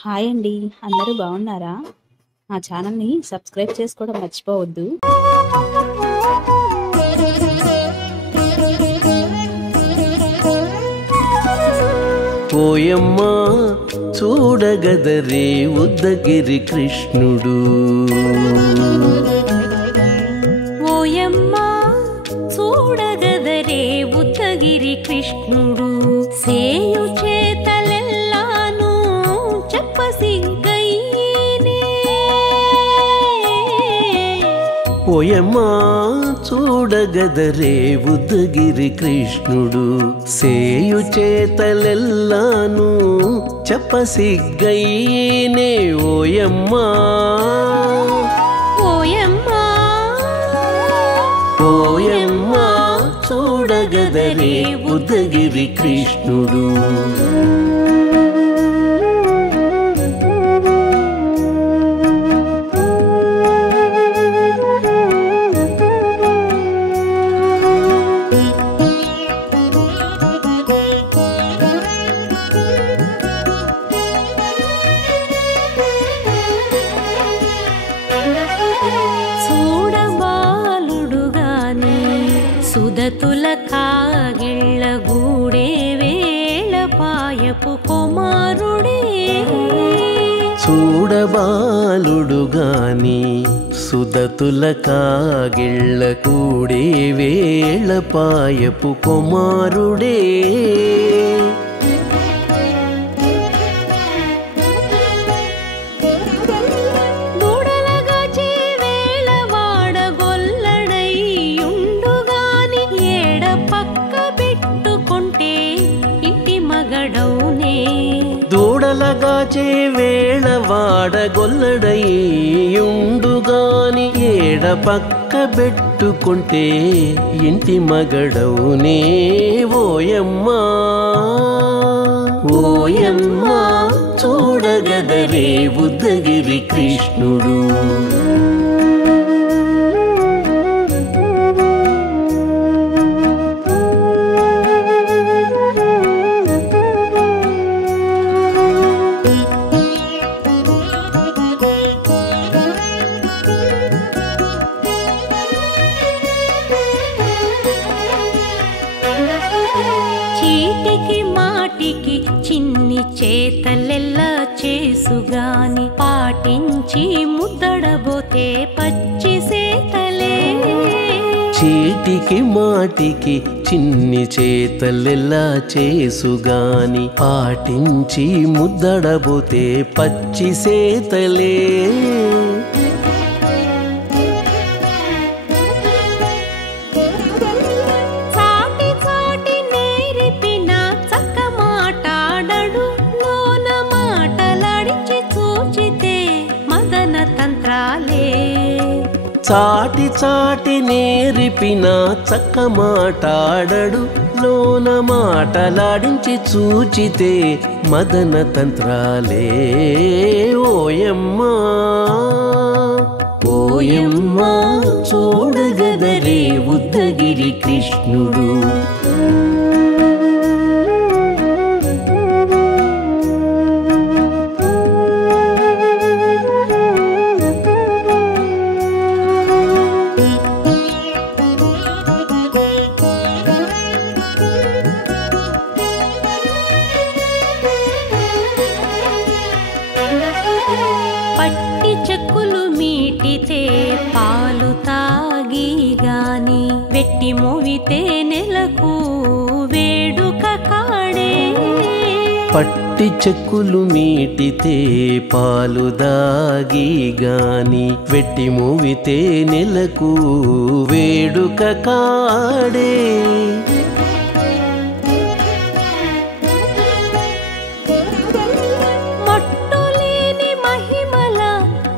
Hi అండి. అందరూ బాగున్నారా? మా ఛానల్‌ని సబ్స్క్రైబ్ చేసుకోవడం మర్చిపోవద్దు. ఓయమ్మా చూడగదరే ఉద్దగిరి కృష్ణుడు. ఓయమ్మా చూడగదరే ఉద్దగిరి కృష్ణుడు. సేయు చేతలెల్లాను చెప్పసిగ్గైనే. ఓయమ్మా చూడగదరే ఉద్దగిరి కృష్ణుడు. సేయు చేతలెల్లాను చెప్పసిగ్గైనే. ఓయమ్మా ఓయమ్మా ఓయమ్మా చూడగదరే ఉద్దగిరి కృష్ణుడు. చూడబాలుడుగాని సుదతుల కాగిళ్ళ గూడే వేళపాయపు కుమారుడే. చూడబాలుడుగాని సుదతుల కాగిళ్ళ కూడే వేళపాయపు కుమారుడే. దూడలగాచే వేళవాడ గొల్లడైయుండుగాని ఏడ పక్క పెట్టుకుంటే ఇంటి మగడౌనే. దూడలగాచే వేళవాడ గొల్లడైయుండుగాని ఏడ పక్క పెట్టుకుంటే ఇంటి మగడవునే. ఓయమ్మా ఓయమ్మా చూడగదరే ఉద్దగిరి కృష్ణుడు. చీటికి మాటికి చిన్ని చేతలెల్లా చేసుగాని పాటించి ముద్దడబోతే పచ్చి సేతలే. చీటికి మాటికి చిన్ని చేతలెల్లా చేసుగాని పాటించి ముద్దడబోతే పచ్చి సేతలే. చాటి చాటి నేర్పిన చక్క మాటాడడు లోన మాటలాడించి చూచితే మదన తంత్రాలే. చాటి చాటి నేర్పిన చక్క మాటాడడు లోన మాటలాడించి చూచితే మదన తంత్రాలే. ఓయమ్మా ఓయమ్మా చూడగదరే ఉద్దగిరి కృష్ణుడు. పట్టి చెక్కులు మీటితే పాలు తాగి గాని వెట్టి మోవితే నెలకు వేడుక కాడే. పట్టి చెక్కులు మీటితే పాలు దాగి గాని వెట్టి మూవితే నెలకు వేడుక కాడే. మట్టులేని మహిమల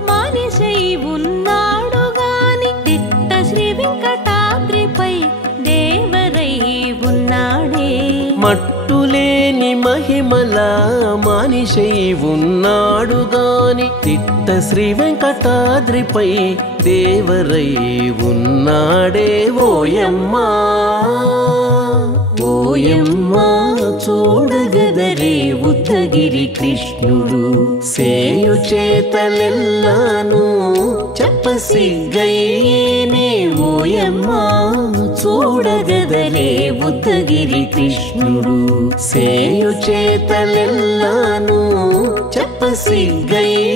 మానిషై ఉన్నాడు గాని తిట్ట శ్రీ వెంకటాద్రిపై దేవరై ఉన్నాడే. మట్టులేని మహిమల మానిషై ఉన్నాడు గాని తిట్ట శ్రీ వెంకటాద్రిపై దేవరై ఉన్నాడే. ఓయమ్మా ఓయమ్మా చూడగదరే ఉద్దగిరి కృష్ణుడు సేయు చేతలెల్లాను చెప్పసిగ్గయ్యేనే ఓయమ్మా చూడగదరే ఉద్దగిరి కృష్ణుడు సేయు చేతలెల్లాను చెప్పసిగ్గయ్యేనే